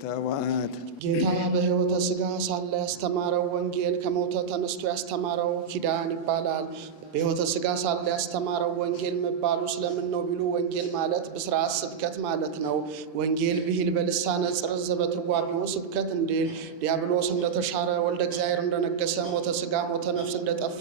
ተዋት። ጌታ በሕይወተ ሥጋ ሳለ ያስተማረው ወንጌል ከሞተ ተነስቶ ያስተማረው ኪዳን ይባላል። በሕይወተ ሥጋ ሳለ ያስተማረው ወንጌል መባሉ ስለምን ነው ቢሉ ወንጌል ማለት ብስራት ስብከት ማለት ነው። ወንጌል ብሂል በልሳነ ጽርዕ ዘበትርጓሜው ስብከት እንዲል ዲያብሎስ እንደተሻረ ወልደ እግዚአብሔር እንደነገሰ ሞተ ሥጋ ሞተ ነፍስ እንደጠፋ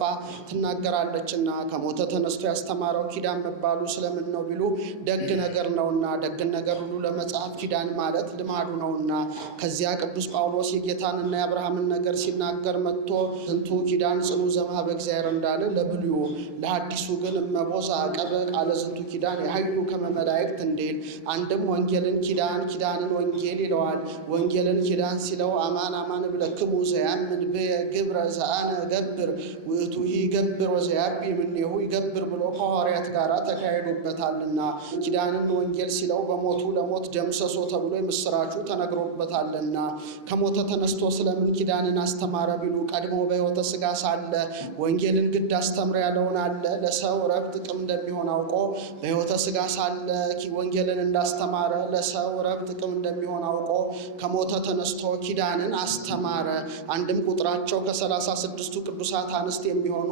ትናገራለችና ከሞተ ተነስቶ ያስተማረው ኪዳን መባሉ ስለምን ነው ቢሉ ደግ ነገር ነውና፣ ደግን ነገር ሁሉ ለመጽሐፍ ኪዳን ማለት ልማዱ ነውና። ከዚያ ቅዱስ ጳውሎስ የጌታንና የአብርሃምን ነገር ሲናገር መጥቶ ዝንቱ ኪዳን ጽኑ ዘእምኀበ እግዚአብሔር እንዳለ ለብሉዩ ለሐዲሱ ግን እመቦዛ አቀበ ቃለ ዝንቱ ኪዳን የሀዩ ከመ መላእክት እንዲል አንድም ወንጌልን ኪዳን ኪዳንን ወንጌል ይለዋል። ወንጌልን ኪዳን ሲለው አማን አማን እብለክሙ ዘያምን በግብረ ዘአነ እገብር ውእቱሂ ይገብር ወዘያቢ እምኔሁ ይገብር ብሎ ከሐዋርያት ጋር ተካሂዶበታልና። ኪዳንን ወንጌል ሲለው በሞቱ ለሞት ደምሰሶ ተብሎ የምስራቹ ተነግሮበታልና። ከሞተ ተነስቶ ስለምን ኪዳንን አስተማረ ቢሉ ቀድሞ በሕይወተ ሥጋ ሳለ ወንጌልን ግድ አስተምረ ያለውን አለ ለሰው ረብ ጥቅም እንደሚሆን አውቆ በሕይወተ ሥጋ ሳለ ወንጌልን እንዳስተማረ ለሰው ረብ ጥቅም እንደሚሆን አውቆ ከሞተ ተነስቶ ኪዳንን አስተማረ። አንድም ቁጥራቸው ከ36ቱ ቅዱሳት አንስት የሚሆኑ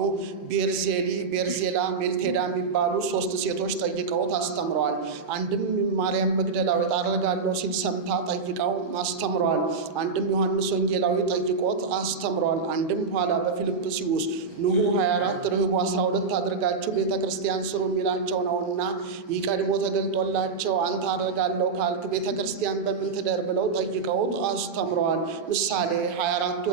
ቤርዜሊ፣ ቤርዜላ፣ ሜልቴዳ የሚባሉ 3 ሴቶች ጠይቀውት አስተምረዋል። አንድም ማርያም መግደላዊት አደርጋለሁ ሲል ሰምታ ጠይቀው አስተምረዋል። አንድም ዮሐንስ ወንጌላዊ ጠይቆት አስተምረዋል። አንድም ኋላ በፊልጵስዩስ ኑሁ 24 ርህቡ 12 አድርጋችሁ ቤተ ክርስቲያን ስሩ የሚላቸው ነውና ይቀድሞ ተገልጦላቸው አንተ አደርጋለሁ ካልክ ቤተ ክርስቲያን በምን ትደር ብለው ጠይቀውት አስተምረዋል። ምሳሌ 24ቱ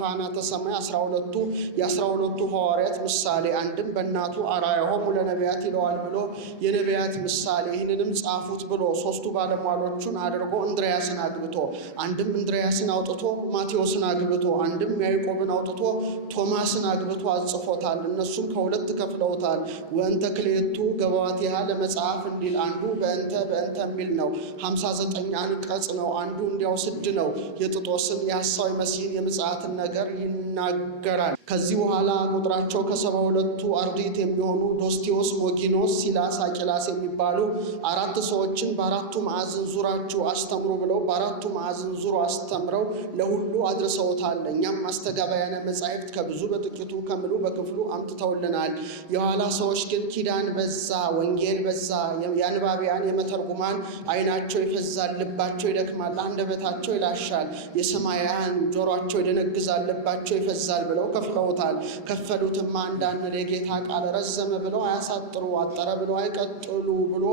ካህናተ ሰማይ 12ቱ የ12ቱ ሐዋርያት ምሳሌ። አንድም በእናቱ አርአያሆሙ ለነቢያት ይለዋል ብሎ የነቢያት ምሳሌ። ይህንንም ጻፉት ብሎ 3ቱ ባለሟሎቹን አድርጎ እንድርያስን አግብቶ አንድም እንድርያስን አውጥቶ ማቴዎስን አግብቶ አንድም ያዕቆብን አውጥቶ ቶማስን አግብቶ አጽፎታል። እነሱም ከሁለት ከፍለውታል። ወእንተ ክልኤቱ ገባዋቲሃ ለመጽሐፍ እንዲል አንዱ በእንተ የሚል ነው። 59 አንቀጽ ነው። አንዱ እንዲያው 6 ነው። የጥጦስን የሐሳዊ መሲህን የምጽአትን ነገር ይናገራል። ከዚህ በኋላ ቁጥራቸው ከ72ቱ አርድእት የሚሆኑ ዶስቲዮስ፣ ሞጊኖስ፣ ሲላስ፣ አቂላስ የሚባሉ 4 ሰዎችን በአራቱ ማዕዘን ዙራችሁ አስተምሩ ብለው በአራቱ ማዕዘን ዙሮ አስተምረው ለሁሉ አድርሰውታል። እኛም ማስተጋባያነ መጻሕፍት ከብዙ በጥቂቱ ከምሉ በክፍሉ አምጥተውልናል። የኋላ ሰዎች ግን ኪዳን በዛ ወንጌል በዛ፣ የአንባቢያን የመተርጉማን ዓይናቸው ይፈዛል፣ ልባቸው ይደክማል፣ አንደበታቸው ይላሻል፣ የሰማያን ጆሯቸው ይደነግዛል፣ ልባቸው ይፈዛል ብለው ከፍለውታል። ከፈሉትማ እንዳንል የጌታ ቃል ረዘመ ብለው አያሳጥሩ፣ አጠረ ብለው አይቀጥሉ ብሎ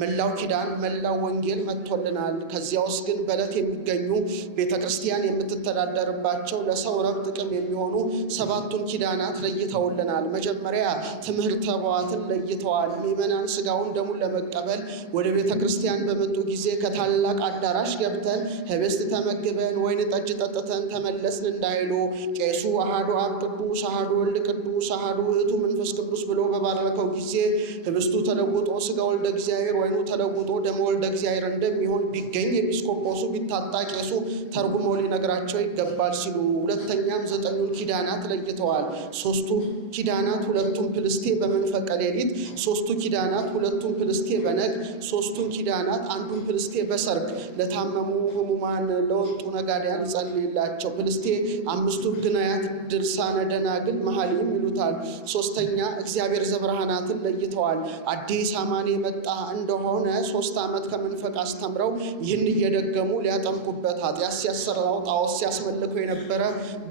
መላው ኪዳን መላው ወንጌል መጥቶልናል። ከዚያ ውስጥ ግን በዕለት የሚገኙ ቤተ ክርስቲያን የምትተዳደርባቸው ለሰው ረብ ጥቅም የሚሆኑ 7ቱን ኪዳናት ለይተውልናል። መጀመሪያ ትምህርተ ኅቡዓትን ለይተዋል። ምእመናን ሥጋውን ደሙን ለመቀበል ወደ ቤተ ክርስቲያን በመጡ ጊዜ ከታላቅ አዳራሽ ገብተን ኅብስት ተመግበን ወይን ጠጅ ጠጥተን ተመለስን እንዳይሉ ቄሱ አሐዱ አብ ቅዱስ፣ አሐዱ ወልድ ቅዱስ፣ አሐዱ ውእቱ መንፈስ ቅዱስ ብሎ በባረከው ጊዜ ኅብስቱ ተለውጦ ሥጋ ወልደ እግዚአብሔር ወይኑ ተለውጦ ደመ ወልደ እግዚአብሔር እንደሚሆን ቢገኝ ኤጲስቆጶሱ ቢታጣ ቄሱ ተርጉሞ ሊነግራቸው ይገባል ሲሉ፣ ሁለተኛም 9ኙን ኪዳናት ለይተዋል። 3ቱ ኪዳናት 2ቱን ፕልስቴ በመንፈቀ ሌሊት፣ 3ቱ ኪዳናት 2ቱን ፕልስቴ በነግ፣ 3ቱን ኪዳናት 1ዱን ፕልስቴ በሰርክ ለታመሙ ሕሙማን ለወጡ ነጋዴያን ጸልይላቸው። ፕልስቴ 5ቱ ግናያት ድርሳነ ደናግል መኃልይም ይሉታል። 3ኛ እግዚአብሔር ዘብርሃናትን ለይተዋል። አዲስ አማኔ መጣ እንደሆነ 3 ዓመት ከመንፈቅ አስተምረው ይህን እየደገሙ ሊያጠምቁበት ኃጢአት ሲያሰራው ጣዖት ሲያስመልከው የነበረ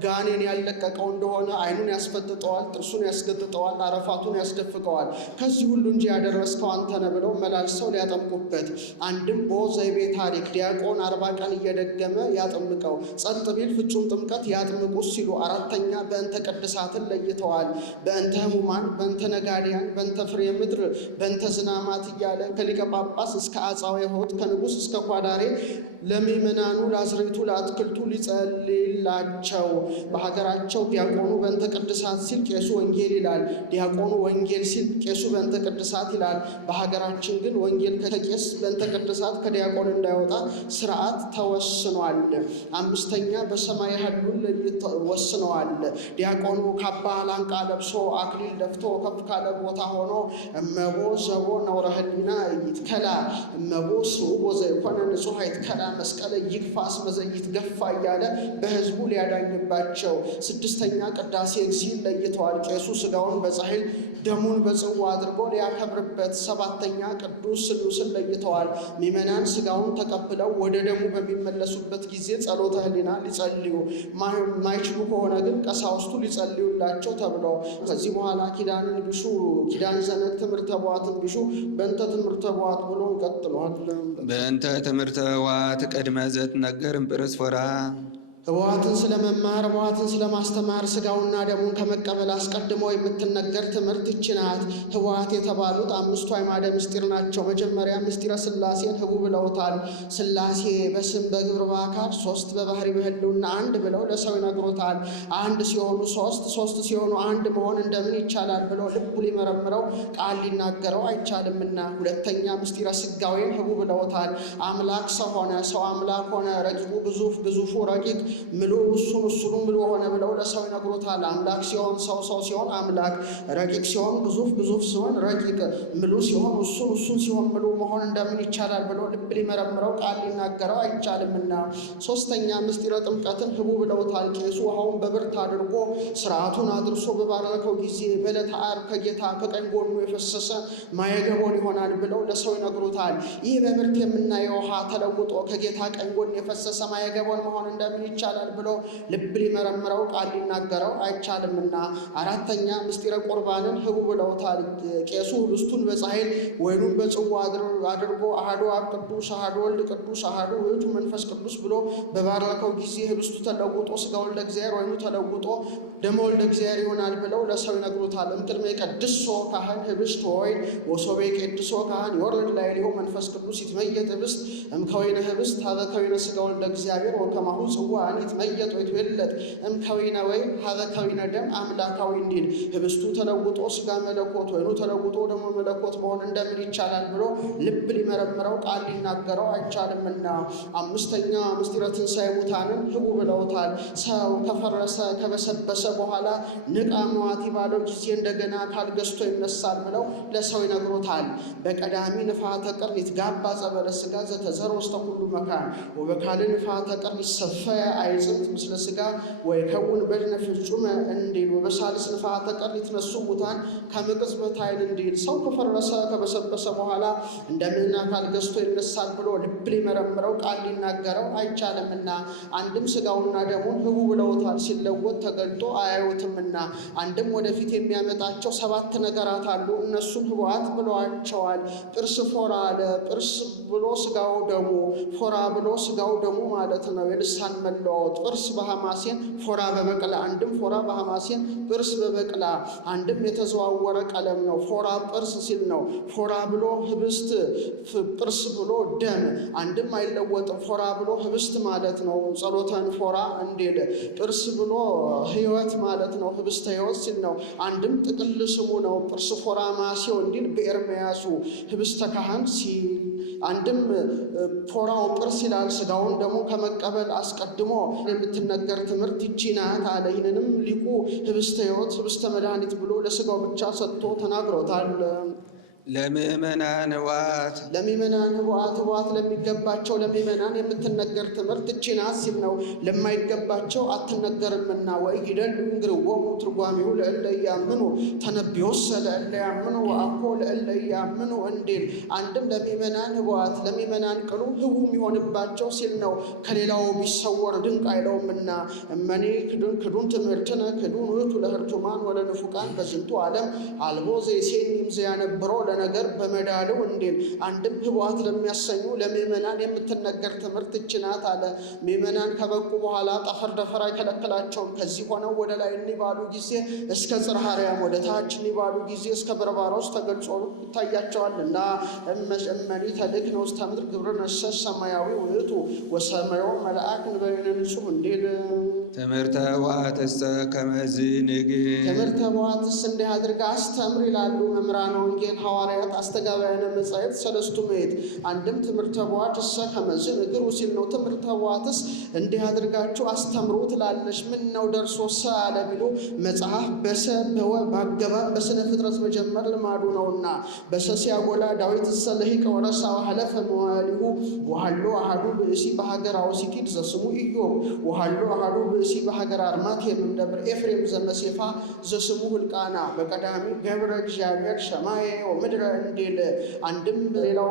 ጋኔን ያለቀቀው እንደሆነ ዓይኑን ያስፈጥጠዋል፣ ጥርሱን ያስገጥጠዋል፣ አረፋቱን ያስደፍቀዋል። ከዚህ ሁሉ እንጂ ያደረስከው አንተ ነህ ብለው መላልሰው ሊያጠምቁበት። አንድም በዘይቤ ታሪክ ዲያቆን 40 ቀን እየደገመ ያጥምቀው፣ ጸጥ ቢል ፍጹም ጥምቀት ያጥምቁት ሲሉ። 4ኛ በእንተ ቅድሳትን ለይተዋል። በእንተ ሕሙማን፣ በእንተ ነጋዴያን፣ በእንተ ፍሬ ምድር፣ በእንተ ዝናማት እያለ ከሊቀ ጳጳስ እስከ አጻዌ ሆት ከንጉሥ እስከ ኳዳሬ ለምእመናኑ ለአዝርዕቱ ለአትክልቱ ሊጸልይላቸው። በሀገራቸው ዲያቆኑ በእንተ ቅድሳት ሲል ቄሱ ወንጌል ይላል። ዲያቆኑ ወንጌል ሲል ቄሱ በእንተ ቅድሳት ይላል። በሀገራችን ግን ወንጌል ከቄስ በእንተ ቅድሳት ከዲያቆን እንዳይወጣ ስርዓት ተወስኗል። አምስተኛ በሰማይ ያሉን ወስነዋል። ዲያቆኑ ካባ ላንቃ ለብሶ አክሊል ደፍቶ ከፍ ካለ ቦታ ሆኖ እመቦ ዘቦ ነውረ ህሊና ይትከላ እመቦ ስዑቦ ዘይኮነ ንጹሕ ይትከላ መስቀለ ይግፋ አስመ ዘይትገፋ እያለ በህዝቡ ሊያዳኝባቸው። ስድስተኛ ቅዳሴ እግዚእን ለይተዋል። ቄሱ ስጋውን በጻሕል ደሙን በጽዋ አድርጎ ሊያከብርበት። ሰባተኛ ቅዱስ ስሉስን ለይተዋል። ምእመናን ስጋውን ተቀብለው ወደ ደሙ በሚመለሱበት ጊዜ ጸሎተ ህሊና ሊጸልዩ፣ ማይችሉ ከሆነ ግን ቀሳውስቱ ሊጸልዩላቸው ተብለው። ከዚህ በኋላ ኪዳንን ቢሹ ኪዳን ዘነግ ትምህርተ ቧትን ቢሹ በእንተ ትምህርተ ቧት ብሎ ይቀጥሏል። በእንተ ትምህርተ ቧት ቅድመ ዘትነገርም ጵርስፎራ ህወሓትን ስለመማር ህወሓትን ስለማስተማር ስጋውና ደሙን ከመቀበል አስቀድሞ የምትነገር ትምህርት ይህች ናት። ህወሓት የተባሉት አምስቱ አዕማደ ምስጢር ናቸው። መጀመሪያ ምስጢረ ሥላሴን ህቡ ብለውታል። ሥላሴ በስም በግብር በአካል ሶስት በባህሪ በህልውና አንድ ብለው ለሰው ይነግሮታል። አንድ ሲሆኑ ሶስት፣ ሶስት ሲሆኑ አንድ መሆን እንደምን ይቻላል ብለው ልቡ ሊመረምረው ቃል ሊናገረው አይቻልምና። ሁለተኛ ምስጢረ ሥጋዌን ህቡ ብለውታል። አምላክ ሰው ሆነ፣ ሰው አምላክ ሆነ፣ ረቂቁ ግዙፍ፣ ግዙፉ ረቂቅ፣ ምሉ እሱኑ ምሉ ሆነ ብለው ለሰው ይነግሮታል። አምላክ ሲሆን ሰው፣ ሰው ሲሆን አምላክ፣ ረቂቅ ሲሆን ግዙፍ፣ ግዙፍ ሲሆን ረቂቅ፣ ምሉ ሲሆን እሱን ሲሆን ምሉ መሆን እንደምን ይቻላል ብለው ልብ ሊመረምረው ቃል ሊናገረው አይቻልምና። ሶስተኛ ምስጢረ ጥምቀትን ህቡ ብለውታል። ቄሱ ውሃውን በብርት አድርጎ ስርዓቱን አድርሶ በባረከው ጊዜ በዕለተ ዓርብ ከጌታ ከቀኝ ጎኑ የፈሰሰ ማየገቦን ይሆናል ብለው ለሰው ይነግሩታል። ይህ በብርት የምናየው ውሃ ተለውጦ ከጌታ ቀኝ ጎን የፈሰሰ ማየገቦን መሆን እንደምን ይቻላል ብሎ ልብ ሊመረምረው ቃል ሊናገረው አይቻልምና። አራተኛ ምስጢረ ቁርባንን ህቡ ብለውታል። ቄሱ ህብስቱን በጻሕል ወይኑን በጽዋ አድርጎ አሐዱ አብ ቅዱስ፣ አሐዱ ወልድ ቅዱስ፣ አሐዱ ውእቱ መንፈስ ቅዱስ ብሎ በባረከው ጊዜ ህብስቱ ተለውጦ ሥጋ ወልደ እግዚአብሔር ወይኑ ተለውጦ ደመ ወልደ እግዚአብሔር ይሆናል ብለው ለሰው ይነግሩታል። እምቅድመ ይቀድሶ ካህን ህብስት ወይን ወሶበ ይቄድሶ ካህን ይወርድ ላዕሌሁ መንፈስ ቅዱስ ይትመየጥ ህብስት እምከወይነ ህብስት ሀበ ከወይነ ሥጋ ወልደ እግዚአብሔር ወከማሁ ጽዋ ይትመየጥ ወይትወለድ እምከወይነ ወይን ሀበ ከወይነ ደም አምላካዊ እንዲል ህብስቱ ተለውጦ ሥጋ መለኮት ወይኑ ተለውጦ ደሞ መለኮት መሆን እንደምን ይቻላል ብሎ ልብ ሊመረምረው ቃል ሊናገረው አይቻልምና። አምስተኛ ምስጢረ ትንሣኤ ሙታንን ህቡ ብለውታል። ሰው ከፈረሰ ከበሰበሰ በኋላ ንቃ መዋቲ ባለው ጊዜ እንደገና አካል ገዝቶ ይነሳል ብለው ለሰው ይነግሮታል። በቀዳሚ ንፋተ ቀርን ይትጋባ ጸበለ ሥጋ ዘተዘር ውስተ ኩሉ መካን ወበካል ንፋተ ቀርን ይሰፈየ አይጽንት ምስለ ሥጋ ወይከውን በድነ ፍጹመ እንዲል ወበሳልስ ንፋተ ቀርን ይትነሱ ሙታን ከመቅጽበት ኃይል እንዲል። ሰው ከፈረሰ ከበሰበሰ በኋላ እንደምን አካል ገዝቶ ይነሳል ብሎ ልብ ሊመረምረው ቃል ሊናገረው አይቻልምና። አንድም ሥጋውና ደሙን ህቡ ብለውታል። ሲለወጥ ተገልጦ አያዩትምና። አንድም ወደፊት የሚያመጣቸው 7 ነገራት አሉ። እነሱም ህቡዓት ብለዋቸዋል። ጥርስ ፎራ አለ። ጥርስ ብሎ ሥጋው ደሙ፣ ፎራ ብሎ ሥጋው ደሙ ማለት ነው። የልሳን መለዋወጥ። ጥርስ በሐማሴን ፎራ በበቅላ፣ አንድም ፎራ በሐማሴን ጥርስ በበቅላ፣ አንድም የተዘዋወረ ቀለም ነው። ፎራ ጥርስ ሲል ነው። ፎራ ብሎ ህብስት፣ ጥርስ ብሎ ደም፣ አንድም አይለወጥም። ፎራ ብሎ ህብስት ማለት ነው። ጸሎተን ፎራ እንዲል። ጥርስ ብሎ ህይወት ማለት ነው። ህብስተ ህይወት ሲል ነው። አንድም ጥቅል ስሙ ነው። ጥርስ ፎራ ማሴው እንዲል በኤርምያሱ ህብስተ ካህን ሲል። አንድም ፎራው ጥርስ ይላል። ሥጋውን ደግሞ ከመቀበል አስቀድሞ የምትነገር ትምህርት ይህች ናት አለ። ይህንንም ሊቁ ህብስተ ህይወት ህብስተ መድኃኒት ብሎ ለሥጋው ብቻ ሰጥቶ ተናግሮታል። ለምእመናን ህቡዓት ለምእመናን ህቡዓት ለሚገባቸው ለምእመናን የምትነገር ትምህርት ይህች ናት ሲል ነው። ለማይገባቸው አትነገርምና። ወኢይደሉ እንግርዎሙ ትርጓሜሁ ለእለ ኢያምኑ ተነቢዮሰ ለእለ ያምኑ ወአኮ ለእለ ኢያምኑ እንዲል። አንድም ለምእመናን ህቡዓት ለምእመናን ቅሉ ህቡ የሚሆንባቸው ሲል ነው። ከሌላው ቢሰወር ድንቅ አይለውምና። እመኔ ክዱን ትምህርትነ ክዱን ውእቱ ለህርቱማን ወለንፉቃን በዝንቱ ዓለም አልቦ ዘይሴኒም ዘያነብሮ ነገር በመዳለው እንዲል አንድም ህቡዓት ለሚያሰኙ ለምእመናን የምትነገር ትምህርት እችናት አለ። ምእመናን ከበቁ በኋላ ጠፈር ደፈር አይከለክላቸውም። ከዚህ ሆነው ወደ ላይ ባሉ ጊዜ እስከ ጽርሐ አርያም፣ ወደ ታች ባሉ ጊዜ እስከ በርባሮስ ተገልጾ ይታያቸዋልና እመኒ ተልእክነ ውስተ ምድር ግብርነሰ ሰማያዊ ውእቱ ወሰማዮ መልአክ ንበይነ ንጹሕ እንዲል ትምህርተ ኅቡዓትሰ ከመዝ ንግር ትምህርተ ኅቡዓትስ እንዲህ አድርጋ አስተምር ይላሉ መምህራነ ወንጌል ሐዋርያት አስተጋባያነ መጻሕፍት ሰለስቱ ምዕት። አንድም ትምህርተ ኅቡዓትሰ ከመዝ ንግሩ ሲል ነው። ትምህርተ ኅቡዓትስ እንዲህ አድርጋችሁ አስተምሩ ትላለች። ምን ነው ደርሶ ሰ አለ ቢሉ መጽሐፍ በሰ በወ ባገባብ በስነ ፍጥረት መጀመር ልማዱ ነውና በሰ ሲያጎላ ዳዊት እሰ ለሂቀ ወረሳ ወሐለፈ መዋዕሊሁ ወሀሎ አሐዱ ብእሲ በሀገር አውሲቲድ ዘስሙ ኢዮብ ወሀሎ አሐዱ ብእሲ በሀገር አርማቴም እምደብረ ኤፍሬም ዘመሴፋ ዘስሙ ሕልቃና በቀዳሚ ገብረ እግዚአብሔር ሰማየ ወምድረ እንዲል። አንድም ሌላው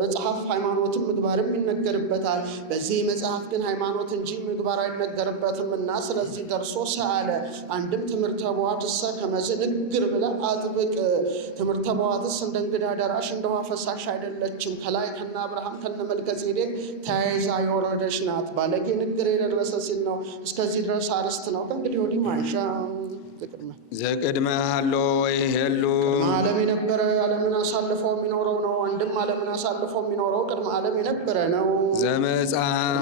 መጽሐፍ ሃይማኖትም ምግባርም ይነገርበታል። በዚህ መጽሐፍ ግን ሃይማኖት እንጂ ምግባር አይነገርበትምና ስለዚህ ደርሶ ሰአለ። አንድም ትምህርተ ኅቡዓትሰ ከመዝ ንግር ብለህ አጥብቅ። ትምህርተ ኅቡዓትስ እንደ እንግዳ ደራሽ እንደ ውሃ ፈሳሽ አይደለችም። ከላይ ከነ አብርሃም ከነ መልከጼዴቅ ተያይዛ የወረደች ናት። ባለጌ ንግር የደረሰ ሲል ነው። እስከዚህ ድረስ አርስት ነው። ከእንግዲህ ወዲህ ማንሻ ዘቅድመ ሀሎ ወይሄሉ ዓለም የነበረ ዓለምን አሳልፎ የሚኖረው ነው። አንድም ዓለምን አሳልፎ የሚኖረው ቅድመ ዓለም የነበረ ነው። ዘመጻ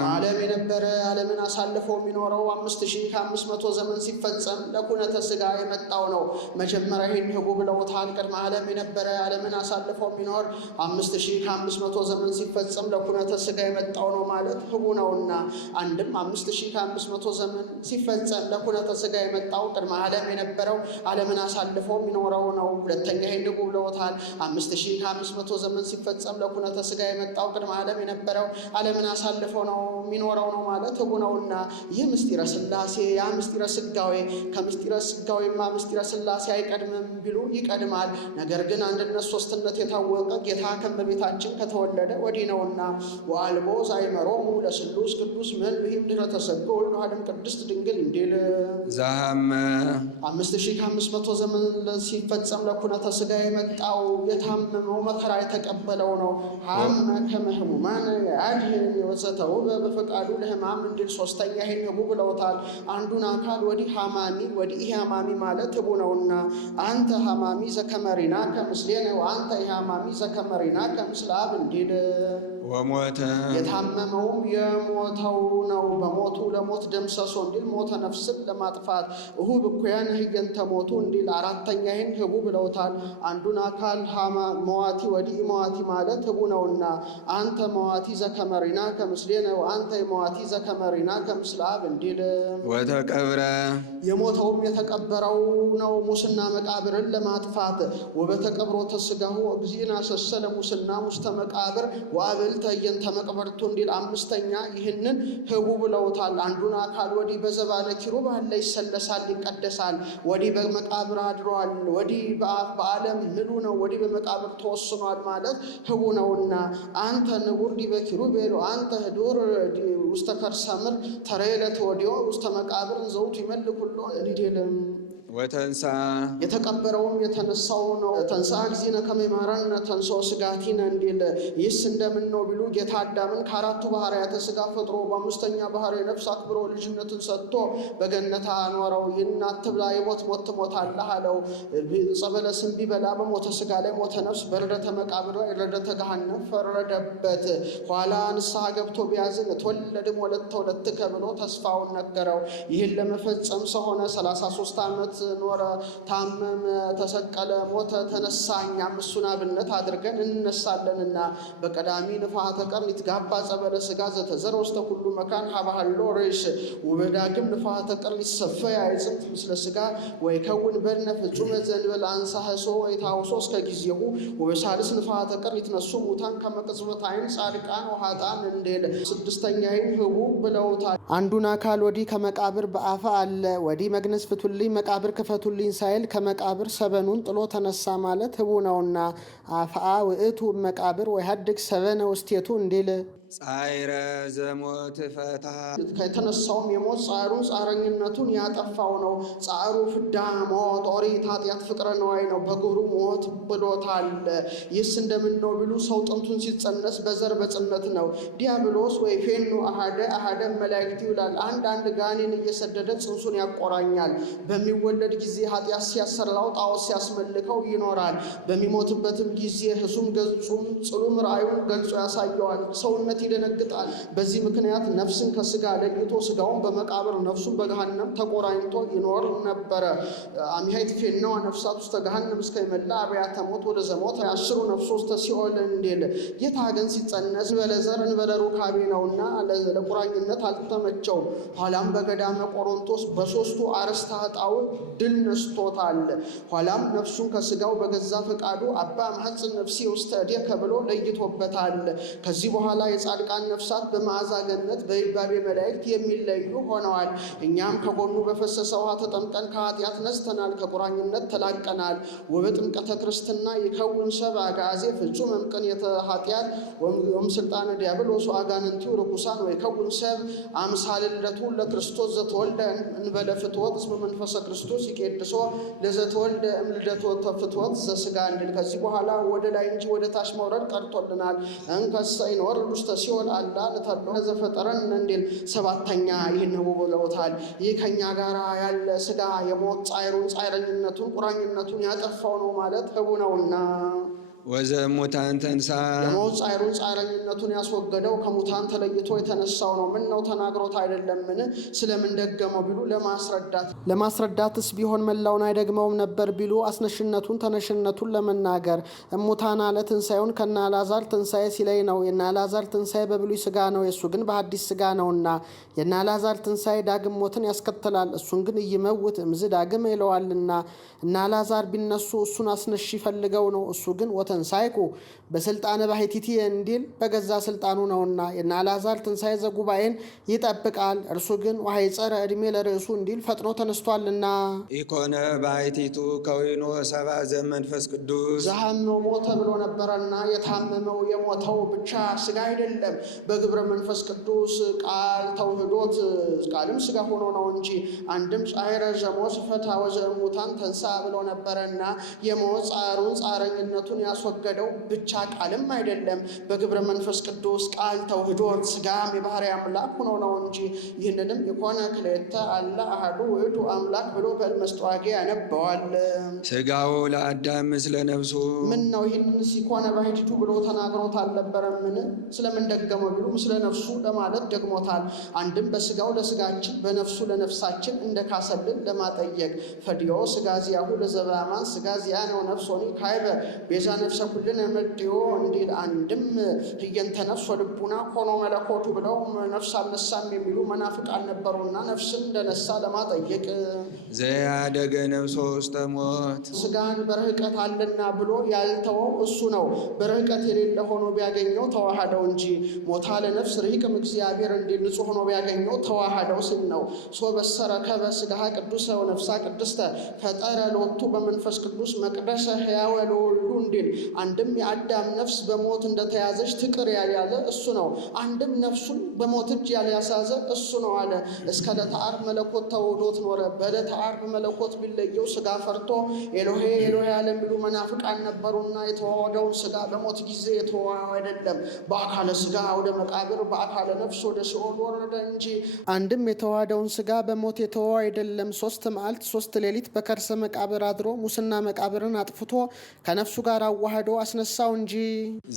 ዓለም የነበረ ዓለምን አሳልፎ የሚኖረው 5500 ዘመን ሲፈጸም ለኩነተ ሥጋ የመጣው ነው። መጀመሪያ ይህን ህቡ ብለውታል። ቅድመ ዓለም የነበረ ዓለምን አሳልፎ የሚኖር 5500 ዘመን ሲፈጸም ለኩነተ ሥጋ የመጣው ነው ማለት ህቡ ነውና፣ አንድም 5500 ዘመን ሲፈጸም ለኩነተ ሥጋ የመጣው ቅድመ ዓለም የነበረው ዓለምን አሳልፎ የሚኖረው ነው። ሁለተኛ ይህን ህቡ ብለውታል። 5500 ዘመን ሲፈጸም ለኩነተ ሥጋ የመጣው ቅድመ ዓለም የነበረው ዓለምን አሳልፎ ነው የሚኖረው ነው ማለት ህቡ ነውና፣ ይህ ምስጢረ ሥላሴ ያ ምስጢረ ሥጋዌ ከምስጢረ ሥጋዌማ ምስጢረ ሥላሴ አይቀድምም ቢሉ ይቀድማል። ነገር ግን አንድነት ሶስትነት የታወቀ ጌታ ከእመቤታችን ከተወለደ ወዲህ ነውና ወአልቦ ዛይመሮሙ ለስሉስ ቅዱስ መልብሂም ድኅረ ተሰግኦ ለዓለም ቅድስት ድንግል እንዲል ዛመ 5500 ዘመን ሲፈጸም ለኩነተ ሥጋ የመጣው የታመመው መከራ የተቀበለው ነው። ሀመ ከመ ሕሙማን ያድኅን ወዘተውበ በፈቃዱ ለሕማም እንዲል ሶስተኛ ይህን ህቡ ብለውታል። አንዱን አካል ወዲህ ሀማሚ ወዲህ ኢሃማሚ ማለት ህቡ ነውና አንተ ሀማሚ ዘከመሪና ከምስሌነ ወአንተ ኢሃማሚ ዘከመሪና ከምስለ አብ እንዲል ወሞተ የታመመውም የሞተው ነው። በሞቱ ለሞት ደምሰሶ እንዲል ሞተ ነፍስን ለማጥፋት እሁብ እኩያን ህየንተ ሞቱ እንዲል አራተኛ ይህን ህቡ ብለውታል። አንዱን አካል መዋቲ ወዲህ መዋቲ ማለት ህቡ ነውና አንተ መዋቲ ዘከመሪና ከምስሌነ ወአንተ መዋቲ ዘከመሪና ከምስለ አብ እንዲል ወተቀብረ የሞተውም የተቀበረው ነው ሙስና መቃብርን ለማጥፋት ወበተቀብሮተ ሥጋሁ እግዚእነ አሰሰለ ሙስና ሙስተ መቃብር ወአብል ተየንተ መቅበርቱ እንዲል አምስተኛ ይህንን ህቡ ብለውታል። አንዱን አካል ወዲህ በዘባነ ኪሩብ አለ ይሰለሳል ይቀደሳል። ወዲህ በመቃብር አድሯል። ወዲህ በዓለም ምሉ ነው። ወዲህ በመቃብር ተወስኗል ማለት ህቡ ነውና አንተ ንቡር ዲበ ኪሩቤል አንተ ህዱር ውስተ ከርሰ ምድር ተሬለት ወዲዮ ውስተ መቃብር ዘውቱ ይመልክ ሁሉ እንዲልም ወተንሳ የተቀበረውም የተነሳው ነው። ተንሳ እግዚእነ ከመ ይምሃረነ ተንሥኦ ሥጋቲነ እንዲል ይህስ እንደምን ነው ቢሉ ጌታ አዳምን ከአራቱ ባህርያተ ሥጋ ፈጥሮ በአምስተኛ ባህርየ ነፍስ አክብሮ ልጅነትን ሰጥቶ በገነት አኖረው። ይህን አትብላ የሞት ሞት ትሞታለህ አለው። ዕፀ በለስን ቢበላ በሞተ ሥጋ ላይ ሞተ ነፍስ፣ በርደተ መቃብር ላይ ረደተ ገሃነም ፈረደበት። ኋላ ንስሐ ገብቶ ቢያዝን እትወለድም ወለተ ወለትከ ብሎ ተስፋውን ነገረው። ይህን ለመፈጸም ሰው ሆነ 33 ዓመት ኖረ፣ ታመመ፣ ተሰቀለ፣ ሞተ፣ ተነሳ። እኛም እሱን አብነት አድርገን እንነሳለንና በቀዳሚ ንፍሐተ ቀርን ይትጋባ ጸበለ ሥጋ ዘተዘረ ውስተ ኩሉ መካን ሀባሃሎ ርዕስ ወበዳግም ንፍሐተ ቀርን ይሰፈይ አይጽምት ምስለ ሥጋ ወይከውን በድነ ፍጹመ ዘእንበለ አንሳህሶ ወይታውሶ እስከ ጊዜሁ ወበሳልስ ንፍሐተ ቀርን ይትነሱ ሙታን ከመ ቅጽበተ ዓይን ጻድቃን ወኃጥአን እንዲል ስድስተኛይን ህቡ ብለውታል። አንዱን አካል ወዲህ ከመቃብር በአፋ አለ ወዲህ መግነዝ ፍቱልኝ መቃብር ክፈቱልኝ ሳይል ከመቃብር ሰበኑን ጥሎ ተነሳ ማለት ህቡ ነውና አፍአ ውእቱ መቃብር ወይሀድግ ሰበነ ውስቴቱ እንዲል ጻይረ ዘሞት ፈታ ከተነሳውም የሞት ጻዕሩን ጻረኝነቱን ያጠፋው ነው። ጻዕሩ ፍዳ ሞት ኦሪት ኃጢአት ፍቅረ ነዋይ ነው። በግብሩ ሞት ብሎታል። ይህስ እንደምን ነው ቢሉ ሰው ጥንቱን ሲጸነስ በዘር በጽነት ነው። ዲያብሎስ ወይ ፌኑ አሃደ መላእክት ይውላል። አንድ ጋኔን እየሰደደ ጽንሱን ያቆራኛል። በሚወለድ ጊዜ ኃጢአት ሲያሰራው ጣዖት ሲያስመልከው ይኖራል። በሚሞትበትም ጊዜ ህሱም ገጹም ጽሉም ራእዩን ገልጾ ያሳየዋል። ሰውነት ይደነግጣል። በዚህ ምክንያት ነፍስን ከስጋ ለይቶ ስጋውን በመቃብር ነፍሱን በገሃነም ተቆራኝቶ ይኖር ነበረ። አሚሃይት ፌናዋ ነፍሳት ውስጥ ገሃነም እስከይመላ አብያተ ሞት ወደ ዘሞት ያሽሩ ነፍሱ ውስጥ ሲኦል እንዲል ጌታ ግን ሲጸነስ እንበለዘር እንበለ ሩካቤ ነውና ለቁራኝነት አልተመቸውም። ኋላም በገዳመ ቆሮንቶስ በሶስቱ አርእስተ ኃጣውእ ድል ነስቶታል። ኋላም ነፍሱን ከስጋው በገዛ ፈቃዱ አባ ማኅፀን ነፍሴ ውስተ እዴከ ብሎ ለይቶበታል። ከዚህ በኋላ የጻድቃን ነፍሳት በመዓዛ ገነት በይባቤ መላእክት የሚለዩ ሆነዋል። እኛም ከጎኑ በፈሰሰ ውሃ ተጠምቀን ከኃጢአት ነስተናል፣ ከቁራኝነት ተላቀናል። ወበጥምቀተ ክርስትና ይከውን ሰብአ አግዓዜ ፍጹም እምቅንየተ ኃጢአት ወምስልጣነ ዲያብሎስ አጋንንቲው ርኩሳን ወይከውን ሰብ አምሳለ ልደቱ ለክርስቶስ ዘተወልደ እንበለ ፍትወት እስመ መንፈሰ ክርስቶስ ይቄድሶ ለዘተወልደ እምልደቱ ፍትወት ዘሥጋ እንድል። ከዚህ በኋላ ወደ ላይ እንጂ ወደ ታች መውረድ ቀርቶልናል። እንከሰ ይንወርድ ውስተ ሲኦል አላ ንተሎ ዘፈጠረን እንዲል። ሰባተኛ ይህን ብለውታል። ይህ ከእኛ ጋር ያለ ስጋ የሞት ጻዕሩን ጻዕረኝነቱን ቁራኝነቱን ያጠፋው ነው ማለት ህቡ ነውና። ወዘሙታን ተንሳ የሞት ጻዕሩን ጻዕረኝነቱን ያስወገደው ከሙታን ተለይቶ የተነሳው ነው። ምን ነው ተናግሮት አይደለምን? ስለምን ደገመው ቢሉ ለማስረዳትስ ቢሆን መላውን አይደግመውም ነበር ቢሉ አስነሽነቱን ተነሽነቱን ለመናገር። እሙታን አለ ትንሣኤውን ከነ አልዓዛር ትንሣኤ ሲለይ ነው። የነ አልዓዛር ትንሣኤ በብሉይ ሥጋ ነው፣ የእሱ ግን በሐዲስ ሥጋ ነውና። የነ አልዓዛር ትንሣኤ ዳግም ሞትን ያስከትላል፣ እሱን ግን እይመውት እምዝ ዳግም ይለዋልና። እነ አልዓዛር ቢነሱ እሱን አስነሽ ይፈልገው ነው፣ እሱ ግን ተንሳይኩ በስልጣነ ባሕቲቲ እንዲል በገዛ ስልጣኑ ነውና። የነ አልዓዛር ትንሣኤ ዘጉባኤን ይጠብቃል፣ እርሱ ግን ወሐይጸረ ዕድሜ ለርእሱ እንዲል ፈጥኖ ተነስቷልና። ኢኮነ ባሕቲቱ ከዊኖ ሰብአ ዘመንፈስ ቅዱስ ዘሐመው ሞተ ብሎ ነበረና የታመመው የሞተው ብቻ ሥጋ አይደለም፣ በግብረ መንፈስ ቅዱስ ቃል ተውህዶት ቃልም ሥጋ ሆኖ ነው እንጂ። አንድም ጻዕረ ዘሞት ፈታ ወዘእሙታን ተንሳ ብሎ ነበረና የሞት ጻዕሩን ጻረኝነቱን ያስወገደው ብቻ ቃልም አይደለም፣ በግብረ መንፈስ ቅዱስ ቃል ተውህዶት ሥጋም የባሕርይ አምላክ ሆኖ ነው እንጂ። ይህንንም ኢኮነ ክልኤተ አላ አሐዱ ውእቱ አምላክ ብሎ በመስተዋግዕ ያነበዋል። ሥጋው ለአዳም ምስለ ነፍሱ ምን ነው ይህንንስ ኢኮነ ባሕቲቱ ብሎ ተናግሮት አልነበረምን? ስለምን ደገመው ቢሉ ምስለ ነፍሱ ለማለት ደግሞታል። አንድም በሥጋው ለሥጋችን በነፍሱ ለነፍሳችን እንደካሰልን ለማጠየቅ። ፈዲዮ ሥጋ ዚአሁ ለዘበአማን ሥጋ ዚአነው ነፍሶኒ ካይበ ቤዛ ነፍሰ ኩልነ መድዮ እንዲል። አንድም ህየንተ ነፍስ ወልቡና ሆኖ መለኮቱ ብለው ነፍስ አልነሳም የሚሉ መናፍቃን ነበሩና ነፍስን እንደነሳ ለማጠየቅ። ዘያደገ ነፍሶ ውስተ ሞት ሥጋን በርህቀት አለና ብሎ ያልተወው እሱ ነው። በርህቀት የሌለ ሆኖ ቢያገኘው ተዋሃደው እንጂ። ሞታ ለነፍስ ርሂቅም እግዚአብሔር እንዲል ንጹሕ ሆኖ ቢያገኘው ተዋሃደው ሲል ነው። ሶበሰረ ከበ ሥጋሃ ቅዱሰ ወነፍሳ ቅድስተ ፈጠረ ሎቱ በመንፈስ ቅዱስ መቅደሰ ሕያወ ለወልዱ እንዲል። አንድም የአዳም ነፍስ በሞት እንደተያዘች ትቅር ያለ እሱ ነው። አንድም ነፍሱን በሞት እጅ ያልያሳዘ እሱ ነው አለ። እስከ ዕለተ ዓርብ መለኮት ተውህዶት ኖረ። በዕለተ ዓርብ መለኮት ቢለየው ሥጋ ፈርቶ ኤሎሄ ኤሎሄ ያለ የሚሉ መናፍቃን ነበሩና የተዋሃደውን ሥጋ በሞት ጊዜ የተዋሃው አይደለም። በአካለ ሥጋ ወደ መቃብር በአካለ ነፍስ ወደ ሲኦል ወረደ እንጂ። አንድም የተዋሃደውን ሥጋ በሞት የተዋው አይደለም። 3 መዓልት 3 ሌሊት በከርሰ መቃብር አድሮ ሙስና መቃብርን አጥፍቶ ከነፍሱ ጋር አዋህዶ አስነሳው እንጂ።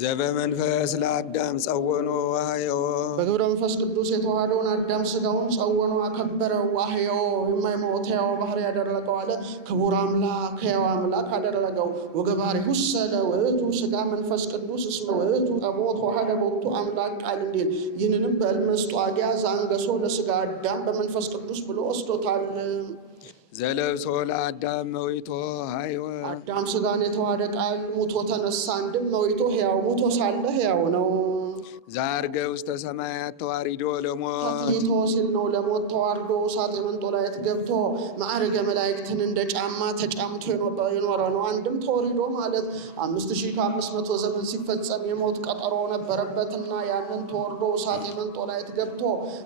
ዘበመንፈስ ለአዳም ጸወኖ ዋህዮ በግብረ መንፈስ ቅዱስ የተዋሃደውን አዳም ሥጋውን ጸወኖ አከበረው። ዋህዮ የማይሞት ሕያው ባሕርይ ያደረገው አለ። ክቡር አምላክ ሕያው አምላክ አደረገው። ወገባሪሁሰ ለውእቱ ሥጋ መንፈስ ቅዱስ እስመ ውእቱ ጠቦት ተዋሃደ ቦቱ አምላክ ቃል እንዲል። ይህንንም በመስተዋግዕ ዘአንገሶ ለሥጋ አዳም በመንፈስ ቅዱስ ብሎ ወስዶታል። ዘለብሶ ለአዳም መዊቶ ሀይወ አዳም ሥጋን የተዋሃደ ቃል ሙቶ ተነሳ። አንድም መዊቶ ሕያው ሙቶ ሳለ ሕያው ነው። ዛርገ ውስተ ሰማያት ተዋሪዶ ለሞት ተክሊቶ ሲል ነው ለሞት ተዋርዶ እሳት የመንጦላዕት ገብቶ ማዕርገ መላእክትን እንደ ጫማ ተጫምቶ የኖረ ነው። አንድም ተወሪዶ ማለት 5500 ዘመን ሲፈጸም የሞት ቀጠሮ ነበረበትና ያንን ተወርዶ እሳት የመንጦላዕት ገብቶ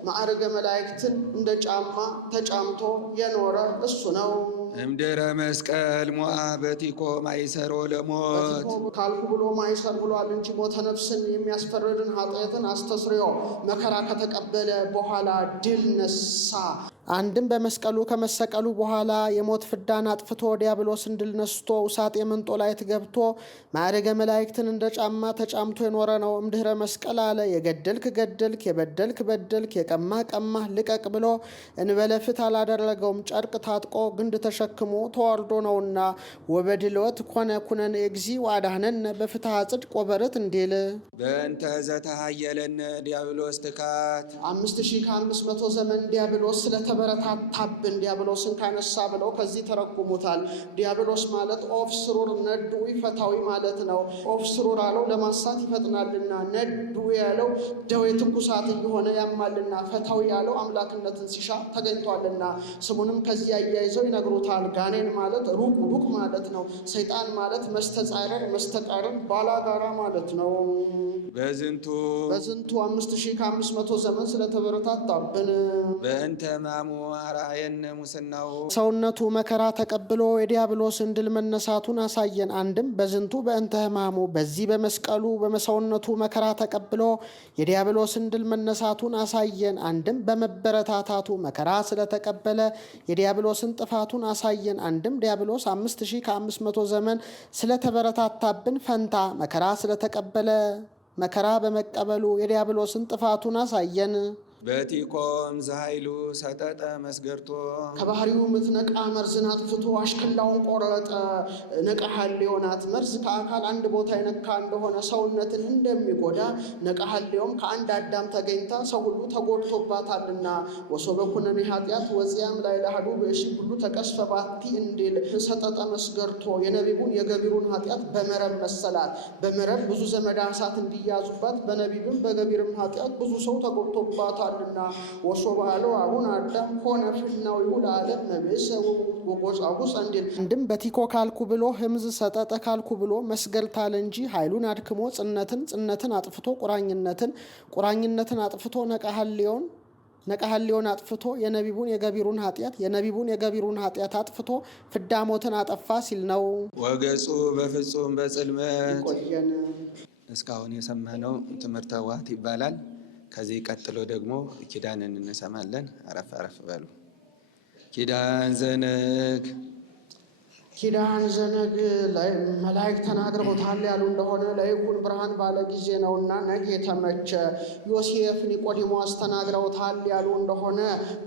ማዕርገ መላእክትን እንደ ጫማ ተጫምቶ የኖረ እሱ ነው። እምድረ መስቀል ሞአ በቲኮ ማይሰሮ ለሞት ካልኩ ብሎ ማይሰር ብሏል እንጂ ሞተ ነፍስን የሚያስፈርድን ኃጢአትን አስተስርዮ መከራ ከተቀበለ በኋላ ድል ነሳ። አንድም በመስቀሉ ከመሰቀሉ በኋላ የሞት ፍዳን አጥፍቶ ዲያብሎስን ድል ነስቶ እሳት የመንጦላዕት ገብቶ ማዕርገ መላእክትን እንደ ጫማ ተጫምቶ የኖረ ነው። እምድኅረ መስቀል አለ የገደልክ ገደልክ፣ የበደልክ በደልክ፣ የቀማህ ቀማህ ልቀቅ ብሎ እንበለ ፍትሕ አላደረገውም። ጨርቅ ታጥቆ ግንድ ተሸክሞ ተዋርዶ ነውና ወበድልወት ኮነ ኩነኔ እግዚእ ወአድኀነነ በፍትሐ ጽድቅ ወበርት እንዲል በእንተ ዘተሃየለነ ዲያብሎስ ትካት 5500 ዘመን ዲያብሎስ ስለተበረታታብን ዲያብሎስን ካነሳ ብለው ከዚህ ተረጉሙታል። ዲያብሎስ ማለት ኦፍ ስሩር ነዱ ፈታዊ ማለት ነው። ኦፍ ስሩር አለው ለማሳት ይፈጥናልና፣ ነዱ ያለው ደዌ ትኩሳት እየሆነ ያማልና፣ ፈታዊ ያለው አምላክነትን ሲሻ ተገኝቷልና ስሙንም ከዚህ አያይዘው ይነግሩታል። ጋኔን ማለት ሩቅ ማለት ነው። ሰይጣን ማለት መስተጻረር መስተቃረን ባላጋራ ማለት ነው። በዝንቱ 5500 ዘመን ስለተበረታታብን በእንተ ሕማሙ አርአየነ ሙስናሁ ሰውነቱ መከራ ተቀብሎ የዲያብሎስን ድል መነሳቱን አሳየን። አንድም በዝንቱ በእንተ ሕማሙ በዚህ በመስቀሉ በሰውነቱ መከራ ተቀብሎ የዲያብሎስን ድል መነሳቱን አሳየን። አንድም በመበረታታቱ መከራ ስለተቀበለ የዲያብሎስን ጥፋቱን አሳየን። አንድም ዲያብሎስ 5500 ዘመን ስለተበረታታብን ፈንታ መከራ ስለተቀበለ መከራ በመቀበሉ የዲያብሎስን ጥፋቱን አሳየን። በቲኮም ዘኃይሉ ሰጠጠ መስገርቶ ከባህሪው ምትነቃ መርዝን አጥፍቶ አሽከላውን ቆረጠ። ነቀሐሌዮናት መርዝ ከአካል አንድ ቦታ የነካ እንደሆነ ሰውነትን እንደሚጎዳ ነቀሐሌዮም ከአንድ አዳም ተገኝታ ሰው ሁሉ ተጎድቶባታልና ወሶበ ኩነኔ ኃጢአት ወፂያም ላይ ለአሐዱ ብእሲ ሁሉ ተቀስፈ ባቲ እንዲል ሰጠጠ መስገርቶ የነቢቡን የገቢሩን ኃጢአት በመረብ መሰላት። በመረብ ብዙ ዘመድ እሳት እንዲያዙባት በነቢብም በገቢርም ኃጢአት ብዙ ሰው ተጎድቶባታል። ወሶበ አለው አቡነ አዳም ሆነ ፍናዊሁ ለዓለም መብእሰ ወጎጻጉዕ እንዲል አንድም በቲኮ ካልኩ ብሎ ህምዝ ሰጠጠ ካልኩ ብሎ መስገርታል እንጂ ኃይሉን አድክሞ ጽነትን አጥፍቶ ቁራኝነትን አጥፍቶ ነቀሐሌዮን አጥፍቶ የነቢቡን የገቢሩን ኃጢአት አጥፍቶ ፍዳሞትን አጠፋ ሲል ነው። ወገጹ በፍጹም በጽልመት ቆየን። እስካሁን የሰማነው ትምህርተ ዋት ይባላል። ከዚህ ቀጥሎ ደግሞ ኪዳንን እንሰማለን። አረፍ በሉ። ኪዳን ዘነግ ላይ መላእክት ተናግረውታል ያሉ እንደሆነ ለይኩን ብርሃን ባለ ጊዜ ነውና ነግ የተመቸ። ዮሴፍ ኒቆዲሞስ ተናግረውታል ያሉ እንደሆነ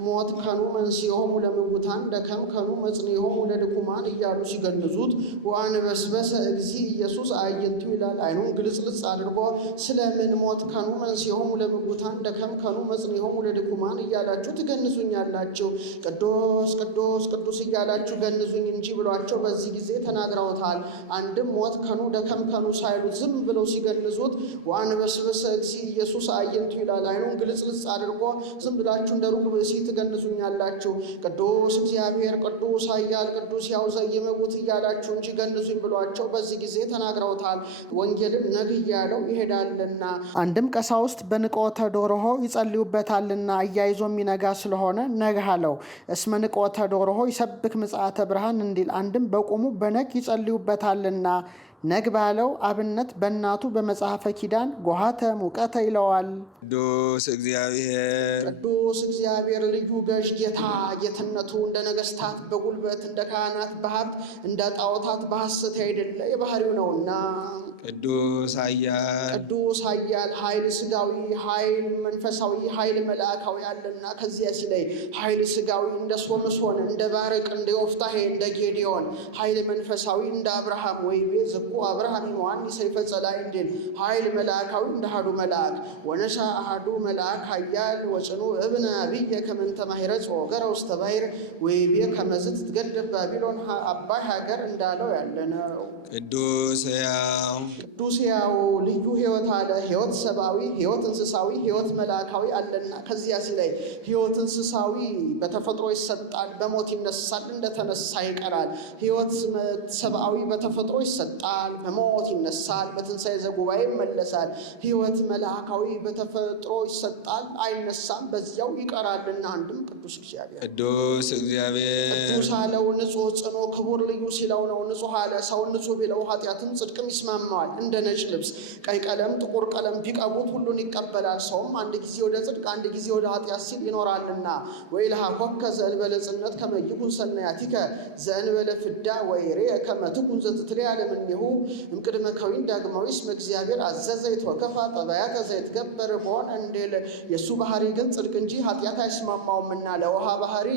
ሞት ከኑ መንሥኤሆሙ ለምውታን ደከም ከኑ መጽንዔሆሙ ለድኩማን እያሉ ሲገንዙት ወአንበስበሰ እግዚእ ኢየሱስ አዕይንቱ ይላል። አይኑን ግልጽልጽ አድርጎ ስለምን ሞት ከኑ መንሥኤሆሙ ለምውታን ደከም ከኑ መጽንዔሆሙ ለድኩማን እያላችሁ ትገንዙኛላችሁ? ቅዱስ ቅዱስ ቅዱስ እያላችሁ ገንዙኝ እንጂ ብሏቸው በዚህ ጊዜ ተናግረውታል። አንድም ሞት ከኑ ደከም ከኑ ሳይሉት ዝም ብለው ሲገንዙት ወአንበስበሰ እግዚእ ኢየሱስ አዕይንቱ ይላል። አይኑን ግልጽልጽ አድርጎ ዝም ብላችሁ እንደ ሩቅ ብእሲ ትገንዙኛላችሁ። ቅዱስ እግዚአብሔር ቅዱስ ኃያል ቅዱስ ሕያው ዘኢይመውት እያላችሁ እንጂ ገንዙኝ ብሏቸው በዚህ ጊዜ ተናግረውታል። ወንጌልን ነግ እያለው ይሄዳልና አንድም ቀሳውስት በንቆተ ዶርሆ ይጸልዩበታልና እያይዞ የሚነጋ ስለሆነ ነግ አለው። እስመ ንቆተ ዶርሆ ይሰብክ ምጽአተ ብርሃን እንዲል አንድም በቆሙ በነግ ይጸልዩበታልና ነግ ባለው አብነት በእናቱ በመጽሐፈ ኪዳን ጎሃተ ሙቀተ ይለዋል። ቅዱስ እግዚአብሔር ልዩ ገዥ ጌታ ጌትነቱ እንደ ነገስታት በጉልበት እንደ ካህናት በሀብት እንደ ጣዖታት በሐሰት አይደለ የባህሪው ነውና ቅዱስ ኃያል ኃይል ስጋዊ ኃይል መንፈሳዊ ኃይል መልአካዊ አለና ከዚያ ሲለይ ኃይል ስጋዊ እንደ ሶምሶን እንደ ባርቅ እንደ ዮፍታሔ እንደ ጌዴዎን ኃይል መንፈሳዊ እንደ አብርሃም ወይ ዘልቁ አብርሃም ይሞአኒ ሰይፈ ጸላይ እንዲል ኃይል መልአካዊ እንደ አሐዱ መልአክ ወነሳ አሐዱ መልአክ ኃያል ወጽኑ እብነ አብየ ከመንተ ማሂረጽ ወገረ ውስተ ባሕር ወይቤ ከመዝ ትትገደብ ባቢሎን አባይ ሀገር እንዳለው ያለ ነው። ቅዱስ ሕያው ልዩ ሕይወት አለ። ሕይወት ሰብአዊ፣ ሕይወት እንስሳዊ፣ ሕይወት መልአካዊ አለና ከዚያ ሲላይ ሕይወት እንስሳዊ በተፈጥሮ ይሰጣል፣ በሞት ይነሳል፣ እንደተነሳ ይቀራል። ሕይወት ሰብአዊ በተፈጥሮ ይሰጣል፣ በሞት ይነሳል፣ በትንሣኤ ዘጉባኤ ይመለሳል። ሕይወት መልአካዊ በተፈጥሮ ይሰጣል፣ አይነሳም፣ በዚያው ይቀራልና አንድም ቅዱስ እግዚአብሔር ቅዱስ አለው። ንጹሕ ጽኑ ክቡር ልዩ ሲለው ነው። ንጹሕ አለ። ሰውን ንጹሕ ቢለው ኃጢአትም ጽድቅም ይስማማዋል። እንደ ነጭ ልብስ ቀይ ቀለም ጥቁር ቀለም ቢቀቡት ሁሉን ይቀበላል። ሰውም አንድ ጊዜ ወደ ጽድቅ አንድ ጊዜ ወደ ኃጢአት ሲል ይኖራልና ወይልሃኮከ ዘእንበለ ጽነት ከመ ይኩን ሰናያቲከ ዘእንበለ ፍዳ ወይሬ ከመ ትኩን ዘትትለዓለ እምኔሁ እምቅድመ ከዊን ዳግማዊ እስመ እግዚአብሔር አዘዘ ይትወከፋ ጠባያተ ዘይትገበር በሆን እንዴል የእሱ ባህሪ ግን ጽድቅ እንጂ ኃጢአት አይስማማውምና ለውሃ ባህሪ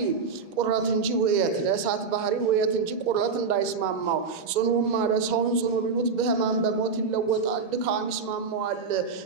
ቁረት እንጂ ውየት፣ ለእሳት ባህሪ ውየት እንጂ ቁረት እንዳይስማማው ጽኑም አለ። ሰውን ጽኑ ቢሉት በሕማም በሞት ይለወጣል፣ ድካም ይስማማዋል።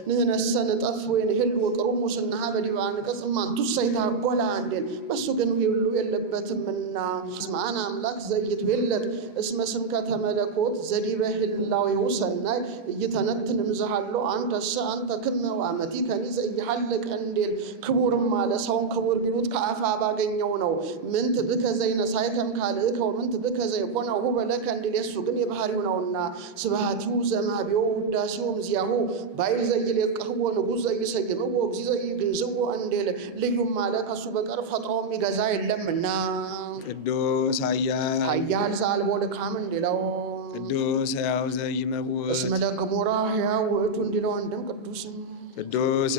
ንሕነሰ ንጠፍ ወይንህል ውቅሩ ሙስናሃ በዲበ አንቀጽ እማንቱሰ ይትሐጐላ እንዴል በሱ ግን ሁሉ የለበትምና እስመ አነ አምላክ ዘኢይትዌለድ እስመ ስምከተ መለኮት ዘዲበ ህላዌሁ ሰናይ እይተነትን እምዝሃሎ አንተሰ አንተ ክመ ወአመቲከኒ ዘኢይሐልቅ እንዴል ክቡርም አለ። ሰውን ክቡር ቢሉት ከአፋ ባገኘው ነው። ምንት ብከ ዘይነሳይከ እምካልእከ ወምንት ብከ ዘይኮነ ውሁበ ለከ እንዲል የሱ ግን የባህሪው ነውና ስብሐቲሁ ዘማህቢዮ ውዳሴው እምዚያሁ ባይል ዘይሌቅህዎ ንጉሥ ዘይሰይምዎ እግዚእ ዘይግንዝዎ እንዴል ልዩም አለ። ከሱ በቀር ፈጥሮ የሚገዛ የለምና ቅዱስ ኃያል ዘአልቦ ድካም እንዲለው ቅዱስ ሕያው ዘይመውት እስመ ለግሙራ ሕያው ውእቱ እንዲለው አንድም ቅዱስ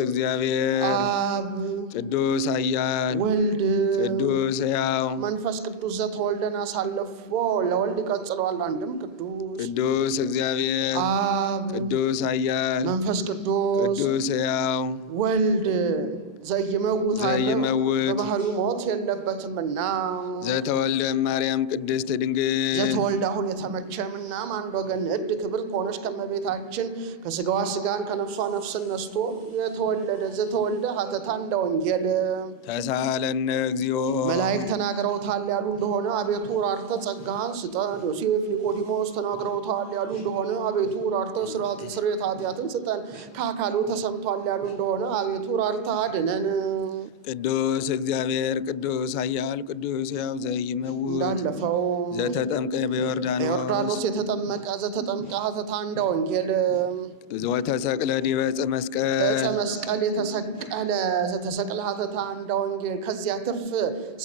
እግዚአብሔር አብ ቅዱስ ኃያል ወልድ ቅዱስ ሕያው መንፈስ ቅዱስ ዘተወልደን አሳልፎ ለወልድ ይቀጽለዋል። አንድም ቅዱስ እግዚአብሔር አብ ቅዱስ ኃያል መንፈስ ቅዱስ ሕያው ወልድ ዘይመውት በባህሪው ሞት የለበትምና ዘተወልደ ማርያም ቅድስት ድንግል ዘተወልደ አሁን የተመቸምና አንድ ወገን እድ ክብር ከሆነች ከመቤታችን ከስጋዋ ስጋን ከነፍሷ ነፍስን ነስቶ የተወለደ ዘተወልደ ሀተታ እንደ ወንጌል ተሳለነ እግዚኦ መላእክት ተናግረውታል ያሉ እንደሆነ አቤቱ ራርተ ጸጋህን ስጠን። ዮሴፍ ኒቆዲሞስ ተናግረውታል ያሉ እንደሆነ አቤቱ ራርተ ስርየተ ኃጢአትን ስጠን። ከአካሉ ተሰምቷል ያሉ እንደሆነ አቤቱ ራርተ አድነን። ቅዱስ እግዚአብሔር ቅዱስ ኃያል ቅዱስ ሕያው ዘይመውት እንዳለፈው ዘተጠምቀ በዮርዳኖስ የተጠመቀ ዘተጠምቀ ሀተታ እንደ ወንጌል ወተሰቅለ ዲበ ዕፀ መስቀል የተሰቀለ ዘተሰቅለ ሀተታ እንደ ወንጌል። ከዚያ ትርፍ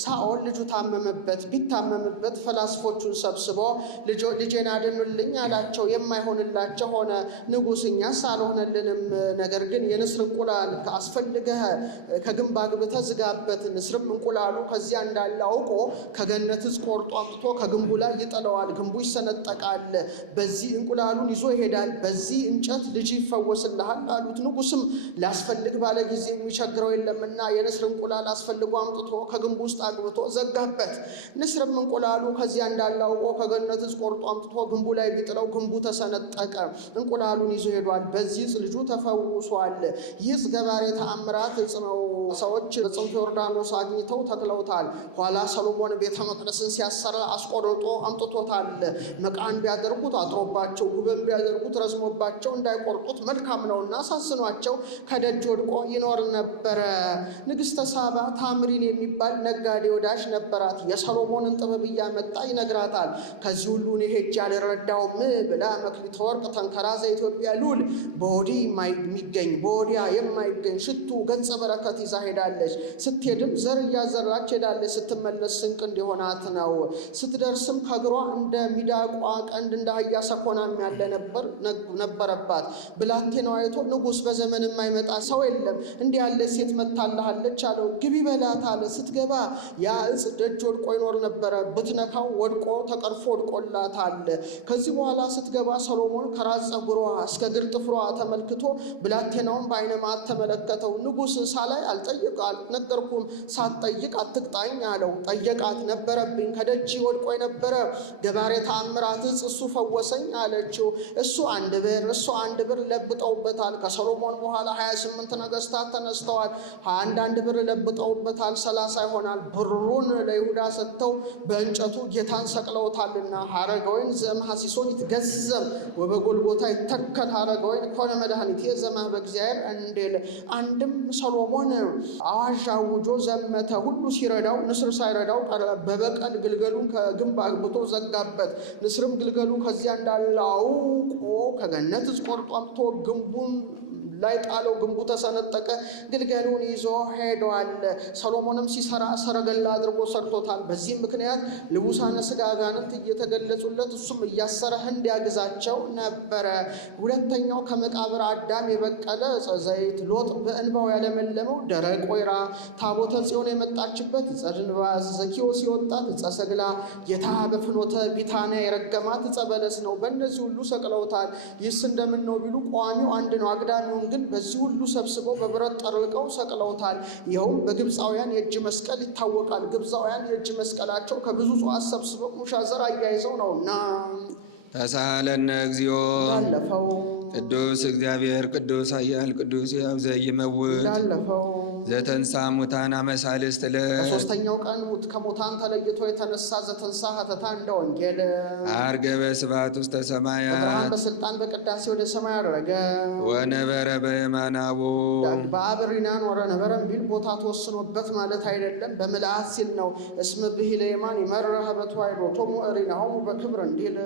ሳኦል ልጁ ታመመበት። ቢታመምበት ፈላስፎቹን ሰብስቦ ልጄን አድኑልኝ አላቸው። የማይሆንላቸው ሆነ። ንጉሥ እኛስ አልሆነልንም፣ ነገር ግን የንስር እንቁላል አስፈልገህ ከግንብ አግብተህ ዝጋበት። ንስርም እንቁላሉ ከዚያ እንዳለ አውቆ ከገነት ዕፅ ቆርጦ አምጥቶ ከግንቡ ላይ ይጥለዋል። ግንቡ ይሰነጠቃል። በዚህ እንቁላሉን ይዞ ይሄዳል። በዚህ እንጨት ልጅ ይፈወስልሃል አሉት። ንጉሥም ላስፈልግ ባለ ጊዜ የሚቸግረው የለምና የንስር እንቁላል አስፈልጎ አምጥቶ ከግንቡ ውስጥ አግብቶ ዘጋበት። ንስርም እንቁላሉ ከዚያ እንዳለ አውቆ ከገነት ዕፅ ቆርጦ አምጥቶ ግንቡ ላይ ቢጥለው ግንቡ ተሰነጠቀ። እንቁላሉን ይዞ ሄዷል። በዚህ ዕፅ ልጁ ተፈውሷል። ይህ ገባሬ ተአምራት ዕፅ ነው። ሰዎች በጽንፈ ዮርዳኖስ አግኝተው ተክለውታል። ኋላ ሰሎሞን ቤተ መቅደስን ሲያሰራ አስቆርጦ አምጥቶታል። መቃን ቢያደርጉት አጥሮባቸው፣ ጉበን ቢያደርጉት ረዝሞባቸው እንዳይቆርጡት መልካም ነውና አሳስኗቸው ከደጅ ወድቆ ይኖር ነበረ። ንግሥተ ሳባ ታምሪን የሚባል ነጋዴ ወዳጅ ነበራት። የሰሎሞንን ጥበብ እያመጣ ይነግራታል። ከዚህ ሁሉ እኔ ሄጄ አልረዳውም ብላ መክሊተ ወርቅ ተንከራ ዘኢትዮጵያ ሉል በወዲህ በወዲያ የማይገኝ ሽቱ ገጸ በረከት ይዛ ሄዳለች። ስትሄድም ዘር እያዘራች ሄዳለች። ስትመለስ ስንቅ እንዲሆናት ነው። ስትደርስም ከእግሯ እንደ ሚዳቋ ቀንድ እንደ አህያ ሰኮናም ያለ ነበረባት። ብላቴናው አይቶ ንጉሥ በዘመን የማይመጣ ሰው የለም፣ እንዲህ ያለ ሴት መታልሃለች አለው። ግቢ በላት አለ። ስትገባ ያ ዕፅ ደጅ ወድቆ ይኖር ነበረ። ብትነካው ወድቆ ተቀርፎ ወድቆላታል። ከዚህ በኋላ ስትገባ ሰሎሞን ከራስ ፀጉሯ እስከ እግር ጥፍሯ ተመልክቶ ብላቴናውን በዓይነ መዓት ተመለከተው። ንጉሥ ሳላይ ነግሮታል። ነገርኩም ሳትጠይቅ አትቅጣኝ አለው። ጠየቃት። ነበረብኝ ከደጅ ወድቆ የነበረ ገባሬ ተአምራት እሱ ፈወሰኝ አለችው። እሱ አንድ ብር ለብጠውበታል። ከሰሎሞን በኋላ 28 ነገስታት ተነስተዋል። 21 ብር ለብጠውበታል። 30 ይሆናል። ብሩን ለይሁዳ ሰጥተው በእንጨቱ ጌታን ሰቅለውታልና ሀረገወይን ዘእምሐሲሶን ይትገዘም ወበጎልጎታ ይተከል ሀረገወይን ኮነ መድኃኒት የዘመህ በእግዚአብሔር እንዴል። አንድም ሰሎሞን አዋጅ አውጆ ዘመተ። ሁሉ ሲረዳው ንስር ሳይረዳው ቀረ። በበቀል ግልገሉን ከግንብ አግብቶ ዘጋበት። ንስርም ግልገሉ ከዚያ እንዳለ አውቆ ከገነት ቆርጦ አምጥቶ ግንቡን ላይ ጣለው። ግንቡ ተሰነጠቀ። ግልገሉን ይዞ ሄዷል። ሰሎሞንም ሲሰራ ሰረገላ አድርጎ ሰርቶታል። በዚህም ምክንያት ልቡሳነ ሥጋ አጋንንት እየተገለጹለት እሱም እያሰረ ህንድ ያግዛቸው ነበረ። ሁለተኛው ከመቃብር አዳም የበቀለ ዕፀ ዘይት፣ ሎጥ በእንባው ያለመለመው ደረቅ ወይራ፣ ታቦተ ጽዮን የመጣችበት ዕፀ ድንባዝ፣ ዘኪዎስ የወጣት ዕፀ ሰግላ፣ ጌታ በፍኖተ ቢታንያ የረገማት ዕፀ በለስ ነው። በእነዚህ ሁሉ ሰቅለውታል። ይህስ እንደምን ነው ቢሉ ቋሚው አንድ ነው፣ አግዳሚውን ግን በዚህ ሁሉ ሰብስበው በብረት ጠርልቀው ሰቅለውታል። ይኸውም በግብፃውያን የእጅ መስቀል ይታወቃል። ግብፃውያን የእጅ መስቀላቸው ከብዙ ዕፅዋት ሰብስበው ሙሻ ዘር አያይዘው ነውና። ተሳለነ እግዚኦ እንዳለፈው ቅዱስ እግዚአብሔር ቅዱስ ኃያል ቅዱስ ሕያው ዘኢይመውት እንዳለፈው ዘተንሳ ሙታን አመሳልስት ዕለት በሦስተኛው ቀን ከሙታን ተለይቶ የተነሳ ዘተንሳ ሀተታ እንደ ወንጌል አርገ በስብሐት ውስተ ሰማያት በብርሃን በስልጣን በቅዳሴ ወደ ሰማይ አረገ። ወነበረ በየማናቡ በአብ ሪና ኖረ። ነበረም ቢል ቦታ ተወስኖበት ማለት አይደለም፣ በምልአት ሲል ነው። እስመ ብሂለ የማን ይመርህ በተዋሕዶቶሙ ሪናሆሙ በክብር እንዲል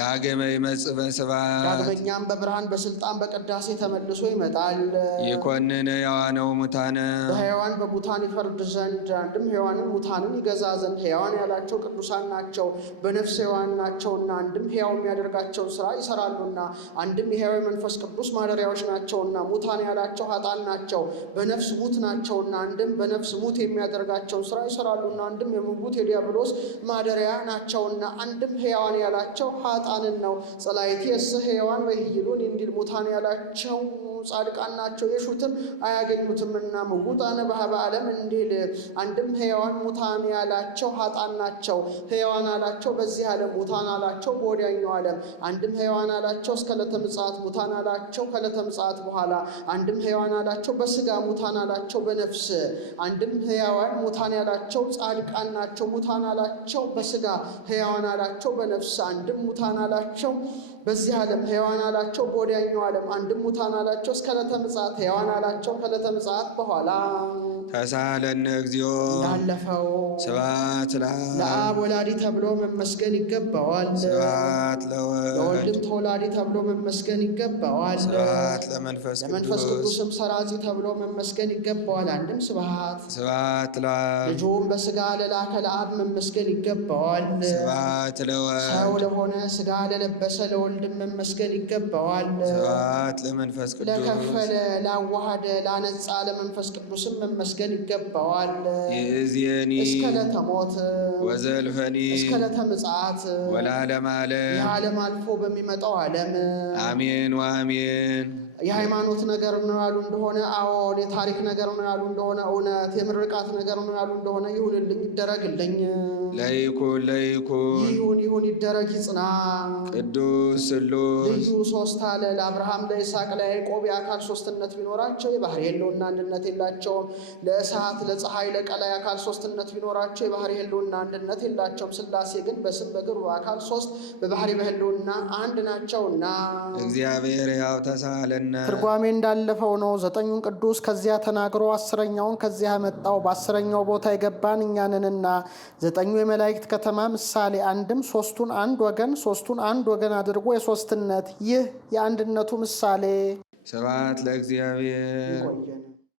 ዳግመ ይመጽእ በስብሐት ዳግመኛም በብርሃን በስልጣን በቅዳሴ ተመልሶ ይመጣል። ይኮንን ሕያዋነው ሙታነ በሕያዋን በሙታን ይፈርድ ዘንድ። አንድም ሕያዋንን ሙታንን ይገዛ ዘንድ። ሕያዋን ያላቸው ቅዱሳን ናቸው፣ በነፍስ ሕያዋን ናቸውና። አንድም ሕያው የሚያደርጋቸውን ስራ ይሰራሉና። አንድም የሕያው መንፈስ ቅዱስ ማደሪያዎች ናቸውና። ሙታን ያላቸው ኃጥአን ናቸው፣ በነፍስ ሙት ናቸውና። አንድም በነፍስ ሙት የሚያደርጋቸውን ስራ ይሰራሉና። አንድም የምውት የዲያብሎስ ማደሪያ ናቸውና። አንድም ሕያዋን ያላቸው ኃጥአንን ነው። ጸላይቴ እስ ሕያዋን ወይሂሉን እንዲል ሙታን ያላቸው ጻድቃን ናቸው፣ የሹትም አያገኙትምና። ምውታነ በኀበ ዓለም እንዲል አንድም ሕያዋን ሙታን ያላቸው ኃጥአን ናቸው። ሕያዋን አላቸው በዚህ ዓለም፣ ሙታን አላቸው በወዲያኛው ዓለም። አንድም ሕያዋን አላቸው እስከ ዕለተ ምጽአት፣ ሙታን አላቸው ከዕለተ ምጽአት በኋላ። አንድም ሕያዋን አላቸው በሥጋ፣ ሙታን አላቸው በነፍስ። አንድም ሕያዋን ሙታን ያላቸው ጻድቃን ናቸው፣ ሙታን አላቸው በሥጋ፣ ሕያዋን አላቸው በነፍስ። አንድም ሙታን አላቸው በዚህ ዓለም፣ ሕያዋን አላቸው በወዲያኛው ዓለም። አንድም ሙታን አላቸው እስከ ዕለተ ምጽአት፣ ሕያዋን አላቸው ከዕለተ ምጽአት በኋላ። ተሳለነ እግዚኦ እንዳለፈው ስብሐት ለአብ ወላዲ ተብሎ መመስገን ይገባዋል። ስብሐት ለወልድም ተወላዲ ተብሎ መመስገን ይገባዋል። ስብሐት ለመንፈስ ቅዱስም ሰራጺ ተብሎ መመስገን ይገባዋል። አንድም ስብሐት ልጁም በሥጋ ለላከ ለአብ መመስገን ይገባዋል። ስብሐት ሰው ለሆነ ሥጋ ለለበሰ ለወልድም መመስገን ይገባዋል። ስብሐት ለመንፈስ ቅዱስ ለከፈለ ላዋሃደ ላነጻ ለመንፈስ ቅዱስም መመስገን ይገባዋል። ይእዜኒ እስከ ዕለተ ሞት ወዘልፈኒ እስከ ዕለተ ምጽአት ወለዓለመ ዓለም ይህ ዓለም አልፎ በሚመጣው ዓለም አሜን ወአሜን። የሃይማኖት ነገር ነው ያሉ እንደሆነ አዎን፣ የታሪክ ነገር ነው ያሉ እንደሆነ እውነት፣ የምርቃት ነገር ነው ያሉ እንደሆነ ይሁንልኝ፣ ይደረግልኝ። ለይኩን ይሁን ይደረግ፣ ይጽና። ቅዱስ ስሉስ ልዩ ሶስት አለ። ለአብርሃም ለይስሐቅ ለያዕቆብ የአካል ሶስትነት ቢኖራቸው የባህሪ ህልውና አንድነት የላቸውም። ለእሳት ለፀሐይ ለቀላይ አካል ሶስትነት ቢኖራቸው የባህሪ ህልውና አንድነት የላቸውም። ሥላሴ ግን በስም በግብር በአካል ሶስት በባህሪ በህልውና አንድ ናቸውና። እግዚአብሔር ሕያው ተሳለን ትርጓሜ እንዳለፈው ነው። ዘጠኙን ቅዱስ ከዚያ ተናግሮ 10ኛውን ከዚያ መጣው። በ10ኛው ቦታ የገባን እኛንንና ዘጠኙ የመላእክት ከተማ ምሳሌ። አንድም ሶስቱን አንድ ወገን ሶስቱን አንድ ወገን አድርጎ የሶስትነት ይህ የአንድነቱ ምሳሌ። ስብሐት ለእግዚአብሔር።